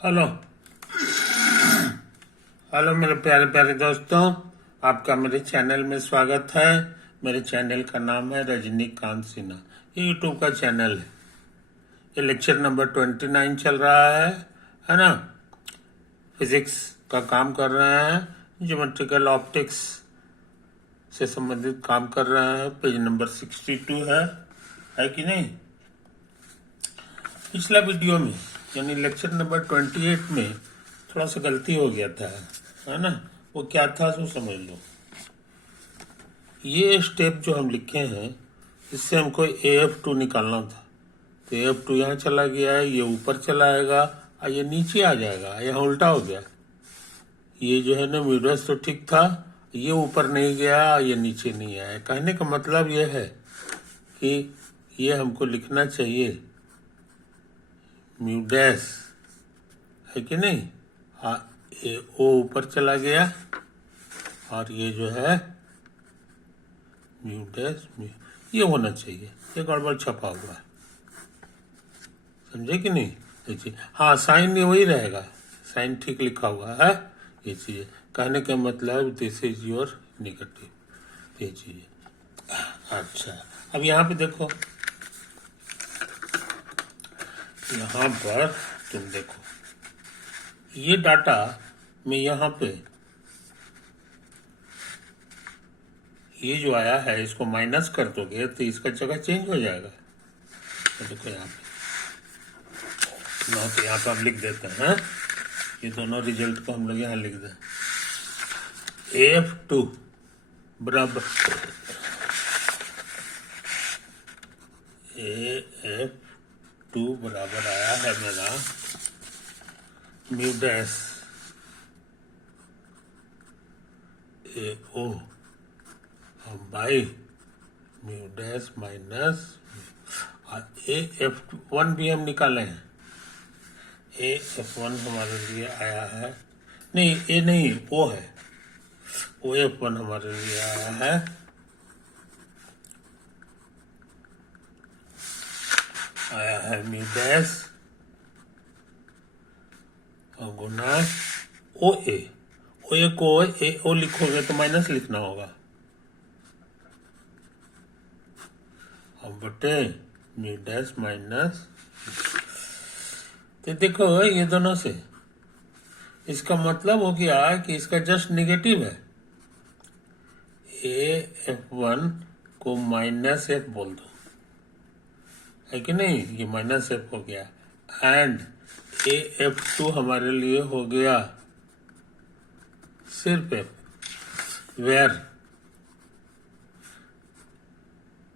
Hello hello मेरे प्यारे प्यारे दोस्तों, आपका मेरे चैनल में स्वागत है। मेरे चैनल का नाम है रजनीकांत सिन्हा। ये यूट्यूब का चैनल है। ये लेक्चर नंबर 29 चल रहा है ना। फिजिक्स का काम कर रहे हैं, ज्योमेट्रिकल ऑप्टिक्स से संबंधित काम कर रहे हैं। पेज नंबर 62 है कि नहीं। पिछला वीडियो में यानी लेक्चर नंबर 28 में थोड़ा सा गलती हो गया था, है ना। वो क्या था सो समझ लो। ये स्टेप जो हम लिखे हैं इससे हमको AF2 निकालना था। तो AF2 यहाँ चला गया है, ये ऊपर चला आएगा और ये नीचे आ जाएगा। यहाँ उल्टा हो गया। ये जो है ना म्यूडस तो ठीक था, ये ऊपर नहीं गया, ये नीचे नहीं आया। कहने का मतलब ये है कि ये हमको लिखना चाहिए म्यूडैस, है कि नहीं। हाँ, ये ओ ऊपर चला गया और ये जो है म्यूडैस ये होना चाहिए। ये गड़बड़ छपा हुआ है, समझे कि नहीं। देखिए, हाँ साइन ये वही रहेगा, साइन ठीक लिखा हुआ है। ये चीज़ कहने का मतलब दिस इज योर नेगेटिव, ये चीज़। अच्छा, अब यहाँ पे देखो, यहाँ पर तुम देखो ये डाटा में यहाँ पे ये जो आया है इसको माइनस कर दोगे तो इसका जगह चेंज हो जाएगा। तो देखो यहाँ पे ना, तो यहाँ पे हम लिख देते हैं, ये दोनों रिजल्ट को हम लोग यहाँ लिख दें। AF2 बराबर AF2 बराबर आया है मेरा mu dash AO by mu dash minus, और AF1 भी हम निकाले हैं। AF1 हमारे लिए आया है, नहीं A नहीं O है, OF1 हमारे लिए आया है म्यू डैश और गुना OA। OA को AO लिखोगे तो माइनस लिखना होगा, अब बटे म्यू डैश माइनस। तो देखो ये दोनों से इसका मतलब हो गया कि इसका जस्ट निगेटिव है। AF1 को माइनस F बोल दो, है कि नहीं। ये माइनस F हो गया एंड AF2 हमारे लिए हो गया सिर्फ F, वेयर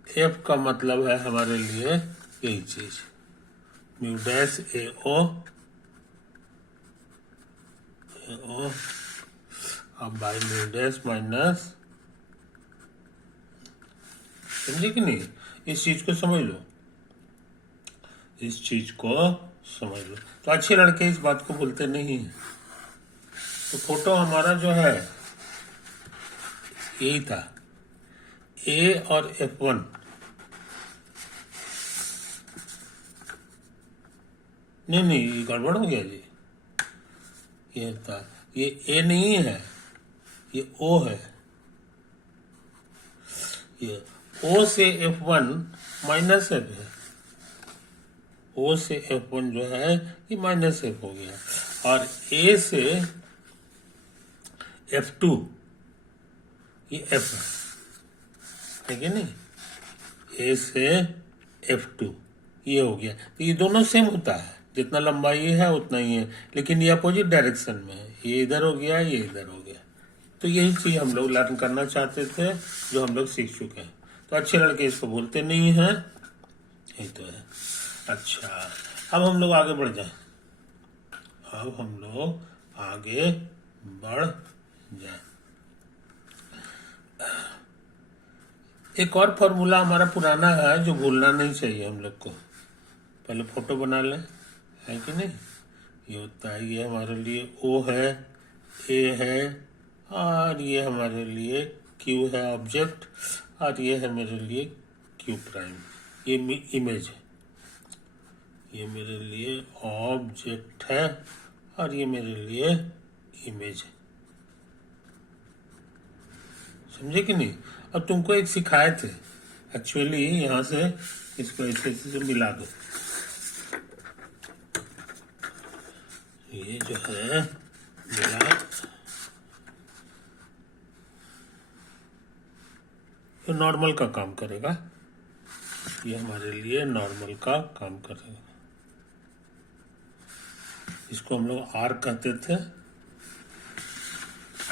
F का मतलब है हमारे लिए यही चीज म्यू डैश AO अब बाई म्यू डैश माइनस, समझे कि नहीं। इस चीज को समझ लो, इस चीज को समझ लो। तो अच्छे लड़के इस बात को भूलते नहीं हैं। तो फोटो हमारा जो है यही था, A और F1। नहीं ये गड़बड़ हो गया जी। ये था, ये A नहीं है, ये O है। ये O से F1 माइनस F है। O से F1 जो है ये माइनस F हो गया, और A से F2 ये F है कि नहीं। A से F2 ये हो गया। तो ये दोनों सेम होता है, जितना लंबाई है उतना ही है, लेकिन ये अपोजिट डायरेक्शन में है। ये इधर हो गया, ये इधर हो गया। तो यही चीज हम लोग लर्न करना चाहते थे, जो हम लोग सीख चुके हैं। तो अच्छे लड़के इसको भूलते नहीं हैं, यही तो है। अच्छा, अब हम लोग आगे बढ़ जाए, अब हम लोग आगे बढ़ जाए। एक और फॉर्मूला हमारा पुराना है जो भूलना नहीं चाहिए हम लोग को। पहले फोटो बना लें, है कि नहीं। ये होता है, ये हमारे लिए O है, A है, और ये हमारे लिए Q है ऑब्जेक्ट, और ये है मेरे लिए Q प्राइम। ये इमेज है, ये मेरे लिए ऑब्जेक्ट है और ये मेरे लिए इमेज है। समझे कि नहीं? अब तुमको एक सिखाए थे एक्चुअली, यहां से इसको ऐसे से मिला दो। ये जो है मिला, तो नॉर्मल का काम करेगा। ये हमारे लिए नॉर्मल का काम करेगा। इसको हम लोग आर कहते थे।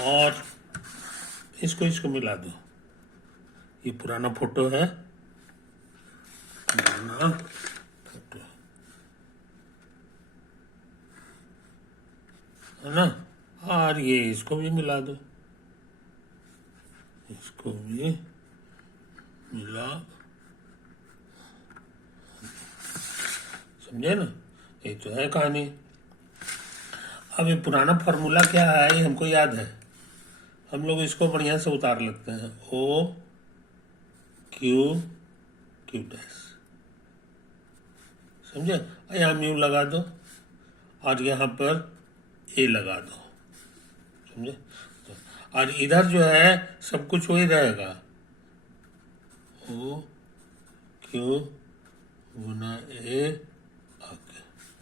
और इसको मिला दो। ये पुराना फोटो है, पुराना फोटो है ना। और ये इसको भी मिला दो, इसको भी मिला। समझे ना? ये तो है कहानी। अब ये पुराना फॉर्मूला क्या है ये हमको याद है। हम लोग इसको बढ़िया से उतार लेते हैं। O Q Q dash. समझे? यहाँ म्यू लगा दो और यहाँ पर ए लगा दो। समझे? तो और इधर जो है सब कुछ वही रहेगा, ओ क्यू गुना ए,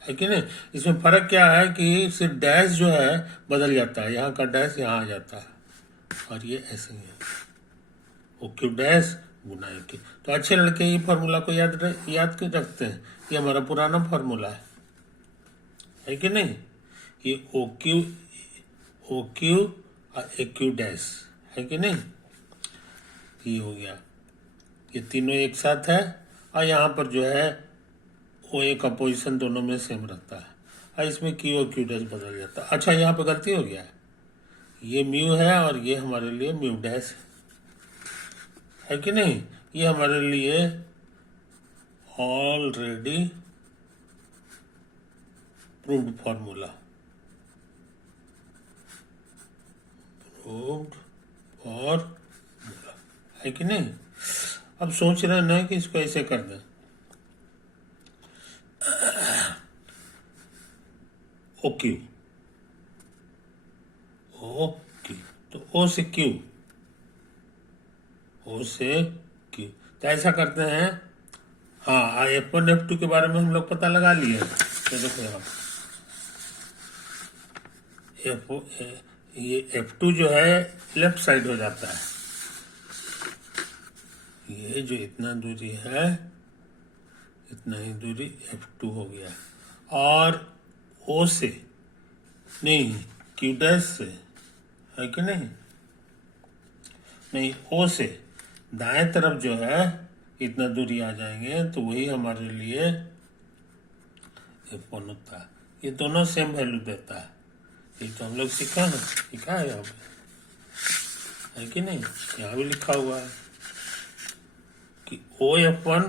है कि नहीं? इसमें फर्क क्या है कि सिर्फ डैश जो है बदल जाता है, यहाँ का डैश यहाँ आ जाता है और ये ऐसे ही है, ओ क्यू डैश गुना ए क्यू। तो अच्छे लड़के ये फॉर्मूला को याद कर रखते हैं। ये हमारा पुराना फॉर्मूला है कि नहीं? ये ओ क्यू और ए क्यू डैश है कि नहीं? ये हो गया। ये तीनों एक साथ है और यहाँ पर जो है ओ ए का पोजीशन दोनों में सेम रहता है और इसमें क्यू और क्यू डैश बदल जाता है। अच्छा, यहाँ पे गलती हो गया है। ये म्यू है और ये हमारे लिए म्यू डैश है कि नहीं? ये हमारे लिए already proved formula, proved formula है कि नहीं? अब सोच रहे हैं कि इसको ऐसे कर दें। ओ क्यू, ओ क्यू, तो ओ से क्यू, ओ से क्यू, तो ऐसा करते हैं। हाँ, F1 F2 के बारे में हम लोग पता लगा लिए। तो देखो यहाँ ये F2 जो है लेफ्ट साइड हो जाता है। ये जो इतना दूरी है, इतना ही दूरी F2 हो गया। और O से नहीं, Q डैश से, है कि नहीं? नहीं, O से दाएं तरफ जो है इतना दूरी आ जाएंगे, तो वही हमारे लिए F1 होता है। ये दोनों सेम वैल्यू देता है। ये तो हम लोग सीखा है यहाँ पे, है कि नहीं? यहाँ भी लिखा हुआ है कि OF1,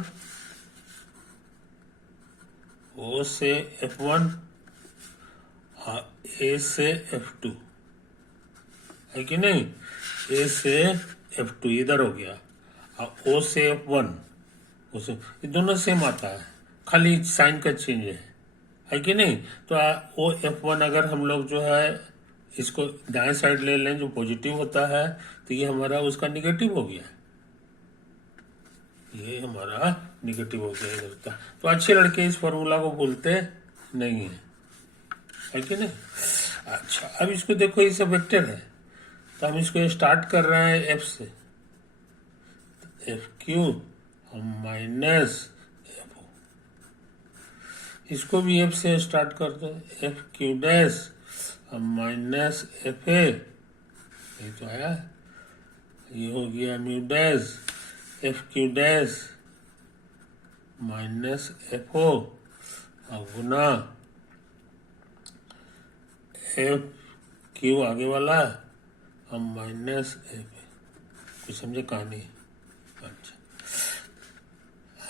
O से F1 और A से F2, है कि नहीं? A से F2 इधर हो गया और O से F1, ये दोनों सेम आता है, खाली साइन का चेंज है कि नहीं? तो O F1 अगर हम लोग जो है इसको दाएं साइड ले लें जो पॉजिटिव होता है, तो ये हमारा उसका निगेटिव हो गया, ये हमारा निगेटिव हो गया इधर का। तो अच्छे लड़के इस फॉर्मूला को भूलते नहीं है कि नहीं? अच्छा, अब इसको देखो, ये सब वेक्टर है, तो हम इसको स्टार्ट कर रहे हैं F से, F Q minus F O, इसको भी F से स्टार्ट कर दो, F Q dash minus F A, ये तो आया, ये हो गया mu dash F Q dash minus F O और गुना एफ क्यू आगे वाला और माइनस एफ ए। कुछ समझे कहानी?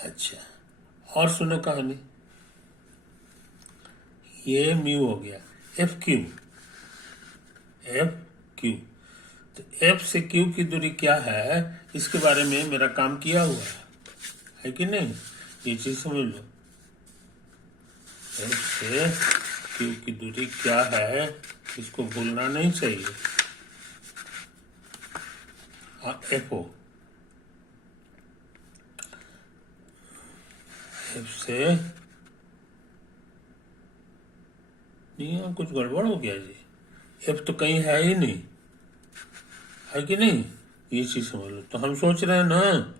अच्छा, और सुनो कहानी। ये म्यू हो गया, एफ क्यू, तो एफ से क्यू की दूरी क्या है इसके बारे में मेरा काम किया हुआ है कि नहीं? ये चीज समझ लो, एफ से क्यू की दूरी क्या है, इसको भूलना नहीं चाहिए। एफ ओ, एफ से नहीं, कुछ गड़बड़ हो गया जी। एफ तो कहीं है ही नहीं, है कि नहीं, ये चीज समझ लो। तो हम सोच रहे हैं ना,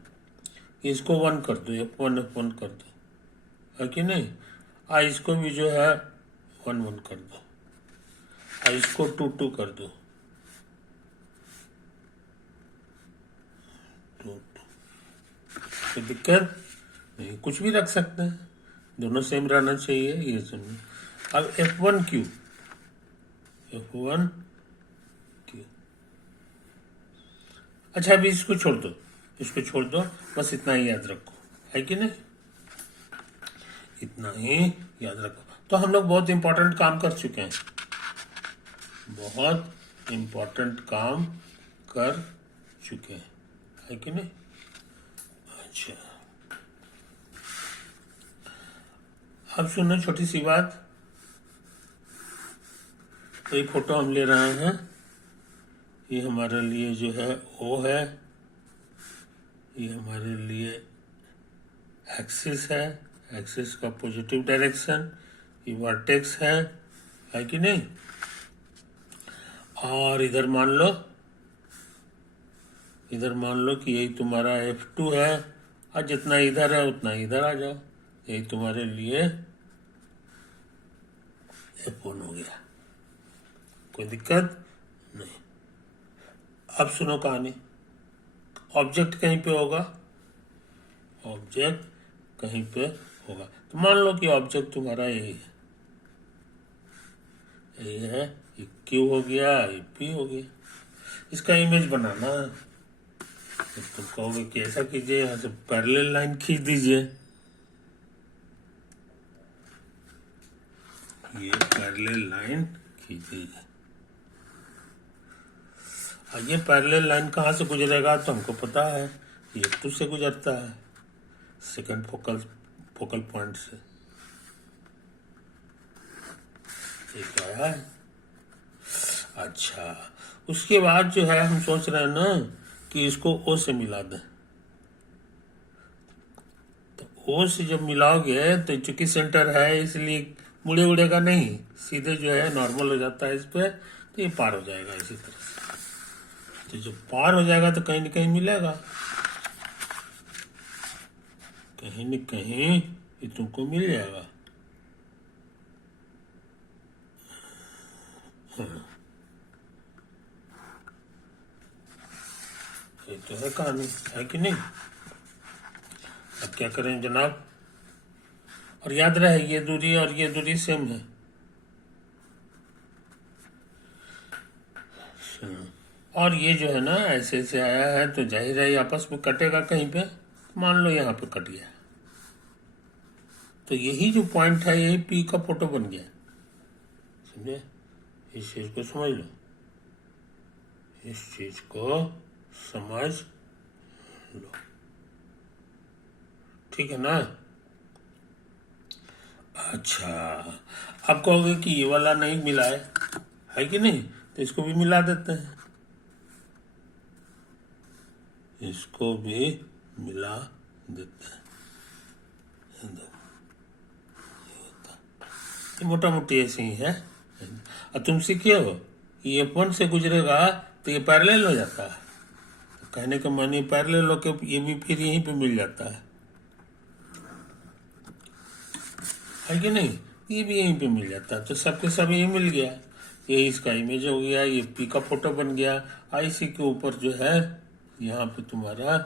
इसको 1 कर दो, F1 कर दो, है कि नहीं। इसको भी जो है 1 कर दो, इसको 2 कर दो, 2 कोई दिक्कत नहीं, कुछ भी रख सकते हैं, दोनों सेम रहना चाहिए, ये समझो। अब F1 क्यू, F1 क्यू। अच्छा अभी इसको छोड़ दो, इसको छोड़ दो, बस इतना ही याद रखो, है कि नहीं, इतना ही याद रखो। तो हम लोग बहुत इंपॉर्टेंट काम कर चुके हैं, बहुत इंपॉर्टेंट काम कर चुके हैं, है कि नहीं। अच्छा अब सुनो छोटी सी बात। तो ये फोटो हम ले रहे हैं, ये हमारे लिए जो है ओ है, ये हमारे लिए एक्सिस है, एक्सिस का पॉजिटिव डायरेक्शन, ये वर्टेक्स है कि नहीं। और इधर मान लो कि यही तुम्हारा F2 है, और जितना इधर है उतना इधर आ जाओ, यही तुम्हारे लिए F1 हो गया, कोई दिक्कत नहीं। अब सुनो कहानी। ऑब्जेक्ट कहीं पे होगा, ऑब्जेक्ट कहीं पे होगा, तो मान लो कि ऑब्जेक्ट तुम्हारा यही है, ये Q हो गया, ये P हो गया। इसका इमेज बनाना है, तो तुम कहोगे कि ऐसा कीजिए, यहाँ से पैरेलल लाइन खींच दीजिए, ये पैरेलल लाइन खींच दीजिए। और ये पैरेलल लाइन कहाँ से गुजरेगा, तो हमको पता है, ये F2 से गुजरता है, सेकंड फोकल पॉइंट से, ठीक है। अच्छा उसके बाद जो है हम सोच रहे हैं ना कि इसको O से मिला दें, तो O से जब मिलाओगे तो चूंकि सेंटर है इसलिए उड़ेगा नहीं, सीधे जो है नॉर्मल हो जाता है इस पे, तो ये पार हो जाएगा इसी तरह से। तो जब पार हो जाएगा तो कहीं न कहीं मिलेगा, कहीं न कहीं ये तुमको मिल जाएगा। ये तो है कहानी, है कि नहीं। अब क्या करें जनाब, और याद रहे ये दूरी और ये दूरी सेम है, और ये जो है ना ऐसे ऐसे आया है, तो जाहिर है आपस में कटेगा कहीं पे, मान लो यहाँ पे कट गया, तो यही जो पॉइंट है यही P का फोटो बन गया, समझे। इस चीज को समझ लो, इस चीज को समझ लो, ठीक है ना। अच्छा अब कहोगे कि ये वाला नहीं मिला है कि नहीं, तो इसको भी मिला देते हैं, इसको भी मिला देते हैं, ये मोटा मोटी ऐसे ही है। और तुम सीखे हो ये F1 से गुजरेगा तो ये पैरेलल हो जाता है, तो कहने का माने पैरेलल होके ये भी फिर यहीं पे मिल जाता है कि नहीं, ये भी यहीं पे मिल जाता है, तो सबके सब यही मिल गया, ये इसका इमेज हो गया, ये P का फोटो बन गया, इसी के ऊपर जो है यहाँ पे तुम्हारा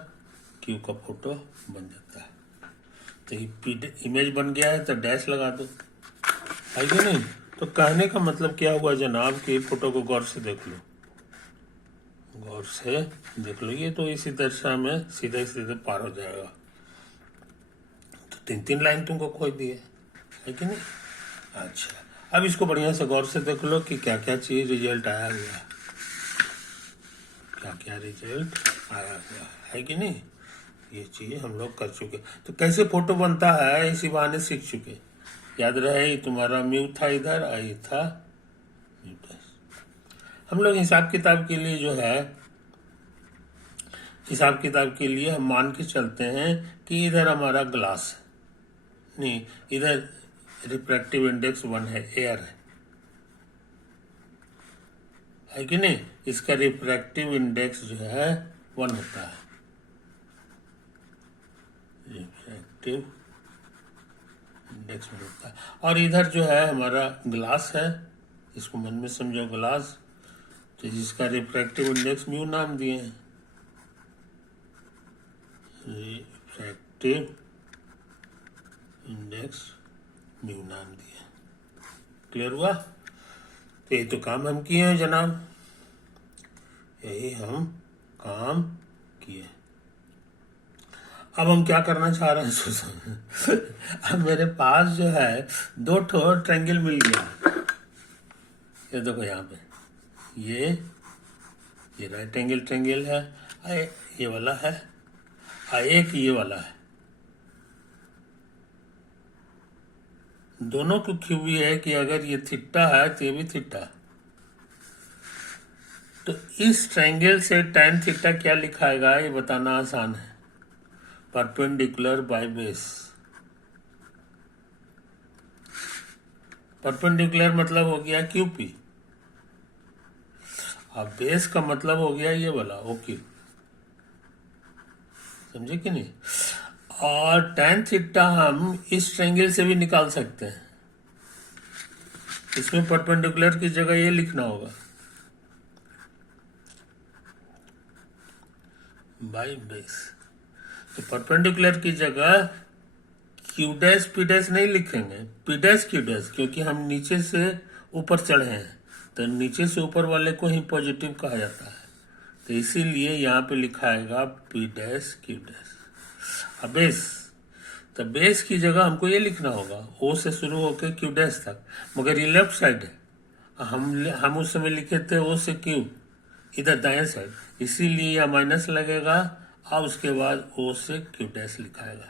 Q का फोटो बन जाता है, तो ये P इमेज बन गया है, तो डैश लगा दो, है कि नहीं। तो कहने का मतलब क्या हुआ जनाब कि फोटो को गौर से देख लो, गौर से देख लो, ये तो इसी दिशा में सीधे सीधे पार हो जाएगा, तो 3 लाइन तुमको खोज दिए, है कि नहीं। अच्छा अब इसको बढ़िया से गौर से देख लो कि क्या क्या चीज रिजल्ट आया हुआ, क्या क्या रिजल्ट आया हुआ, है कि नहीं। ये चीज हम लोग कर चुके, तो कैसे फोटो बनता है इसी बहाने सीख चुके, याद रहे ये तुम्हारा म्यू था, इधर आई था म्यू डैश। हम लोग हिसाब किताब के लिए जो है, हिसाब किताब के लिए हम मान के चलते हैं कि इधर हमारा ग्लास है, नहीं इधर रिफ्रैक्टिव इंडेक्स 1 है, एयर है कि नहीं। इसका रिफ्रैक्टिव इंडेक्स जो है 1 होता है, रिफ्रैक्टिव इंडेक्स 1 होता है। और इधर जो है हमारा ग्लास है, इसको मन में समझो ग्लास, तो जिसका रिफ्रैक्टिव इंडेक्स म्यू नाम दिए हैं, रिफ्रैक्टिव इंडेक्स म्यू नाम दिया। क्लियर हुआ? तो ये तो काम हम किए हैं जनाब, यही हम काम किए। अब हम क्या करना चाह रहे हैं सोचो। अब मेरे पास जो है 2 ठो ट्रायंगल मिल गया, ये देखो यहाँ पे, ये राइट एंगल ट्रायंगल है, ये वाला है, एक ये वाला है। दोनों को खूबी है कि अगर ये थीटा है तो ये भी थीटा। तो इस ट्रायंगल से tan थीटा क्या लिखाएगा ये बताना आसान है, परपेंडिकुलर बाय बेस। परपेंडिकुलर मतलब हो गया QP, अब बेस का मतलब हो गया ये वाला OQ, समझे कि नहीं। और tan थीटा हम इस ट्रायंगल से भी निकाल सकते हैं, इसमें परपेंडिकुलर की जगह ये लिखना होगा बाय बेस। तो परपेंडिकुलर की जगह Q डैश P डैश नहीं लिखेंगे, P डैश Q डैश, क्योंकि हम नीचे से ऊपर चढ़े हैं, तो नीचे से ऊपर वाले को ही पॉजिटिव कहा जाता है, तो इसीलिए यहाँ पे लिखाएगा P डैश Q डैश। अब बेस, तो बेस की जगह हमको ये लिखना होगा O से शुरू होकर Q डैश तक, मगर ये लेफ्ट साइड है, हम उस समय लिखे थे O से Q, इधर दाएं साइड, इसीलिए यह माइनस लगेगा और उसके बाद O से Q डैश लिखाएगा।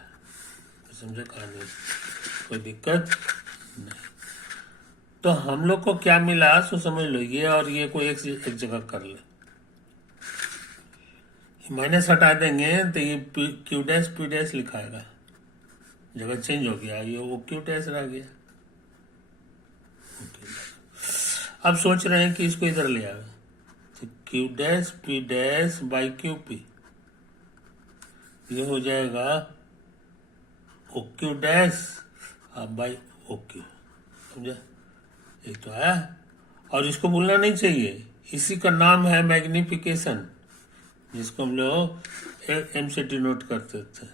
तो समझे कहानी, कोई दिक्कत नहीं। तो हम लोग को क्या मिला सो समझ लो, ये और ये को एक जगह कर ले, माइनस हटा देंगे तो ये Q डैश P डैश लिखाएगा, जगह चेंज हो गया, ये वो Q डैश रह गया। अब सोच रहे हैं कि इसको इधर ले आवे, तो Q dash P dash by QP, ये हो जाएगा OQ डैश बाई OQ, समझा, एक तो है। और इसको भूलना नहीं चाहिए, इसी का नाम है मैग्निफिकेशन, जिसको हम लोग M से डिनोट करते थे।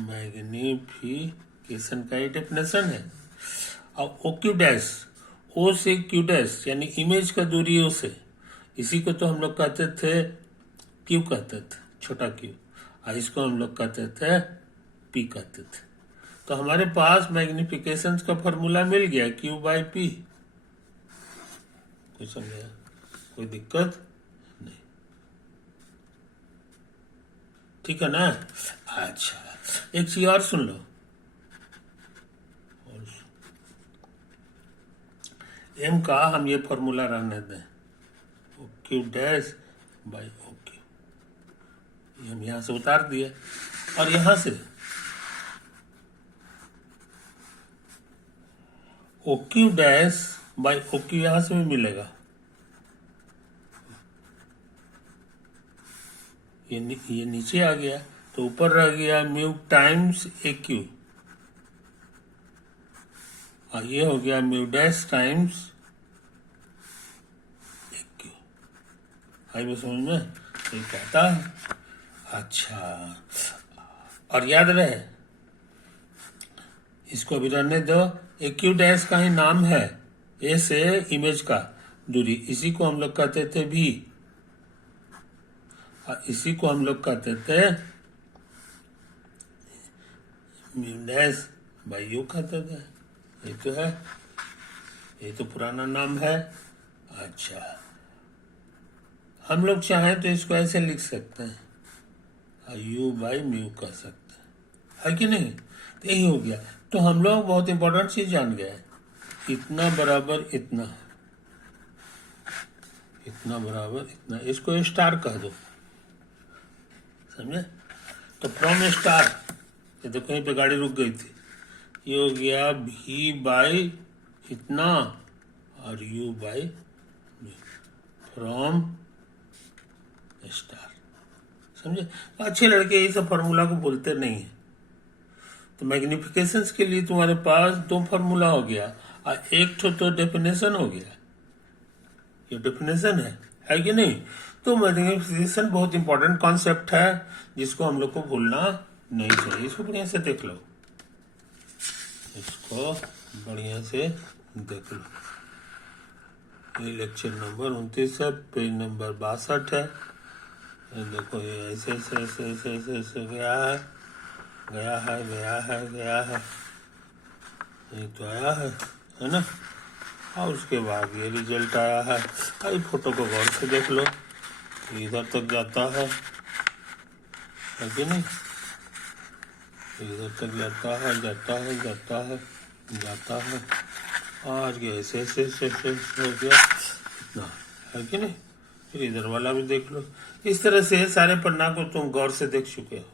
मैग्निफिकेशन का ये डेफिनेशन है। और OQ डैश, O से Q डैश यानी इमेज का दूरी O से, इसी को तो हम लोग कहते थे Q कहते थे, छोटा Q, और इसको हम लोग कहते थे P कहते थे। तो हमारे पास मैग्निफिकेशन का फॉर्मूला मिल गया Q बाई P। कोई समझा, कोई दिक्कत नहीं, ठीक है ना। अच्छा, एक चीज और सुन लो, M का हम ये फॉर्मूला रहने दें, OQ डैश बाई OQ, ये हम यहां से उतार दिए, और यहां से OQ डैश बाई OQ यहां से भी मिलेगा, ये नीचे आ गया, तो ऊपर रह गया म्यू टाइम्स AQ, और ये हो गया म्यू डैश टाइम्स AQ। आई वो समझ में, ये कहता है। अच्छा, और याद रहे, इसको भी रहने दो, AQ डैश का ही नाम है, A से इमेज का दूरी, इसी को हम लोग कहते थे V, और इसी को हम लोग कहते थे म्यू डैश बाई U कहते थे। ये तो है, ये तो पुराना नाम है। अच्छा, हम लोग चाहें तो इसको ऐसे लिख सकते हैं, U बाई म्यू कह सकते हैं, है कि नहीं। तो यही हो गया, तो हम लोग बहुत इंपॉर्टेंट चीज जान गए, इतना बराबर इतना, इतना बराबर इतना, इसको स्टार कह दो, समझे। तो फ्रॉम स्टार, ये तो कहीं पे गाड़ी रुक गई थी, ये हो गया भी बाई इतना और यू बाई फ्रॉम स्टार, समझे। अच्छे लड़के ये सब फार्मूला को बोलते नहीं है। तो मैग्निफिकेशंस के लिए तुम्हारे पास 2 फार्मूला हो गया और एक तो डेफिनेशन हो गया, ये डेफिनेशन है कि नहीं। तो मैग्निफिकेशन बहुत इंपॉर्टेंट कॉन्सेप्ट है जिसको हम लोग को भूलना नहीं चाहिए। इसको बढ़िया से देख लो, इसको बढ़िया से देख लो। ये लेक्चर नंबर 29 है, पेज नंबर 62 है। ये देखो, ये ऐसे ऐसे ऐसे ऐसे ऐसे ऐसे गया है, गया है, गया है, गया है, ये तो आया है ना। और उसके बाद ये रिजल्ट आया है। अभी फोटो को गौर से देख लो, इधर तक जाता है कि नहीं, इधर तक जाता है, जाता है, जाता है, जाता है, और ये ऐसे ऐसे ऐसे ऐसे हो गया इतना, है कि नहीं। फिर इधर वाला भी देख लो। इस तरह से सारे पन्ना को तुम गौर से देख चुके हो।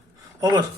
और बस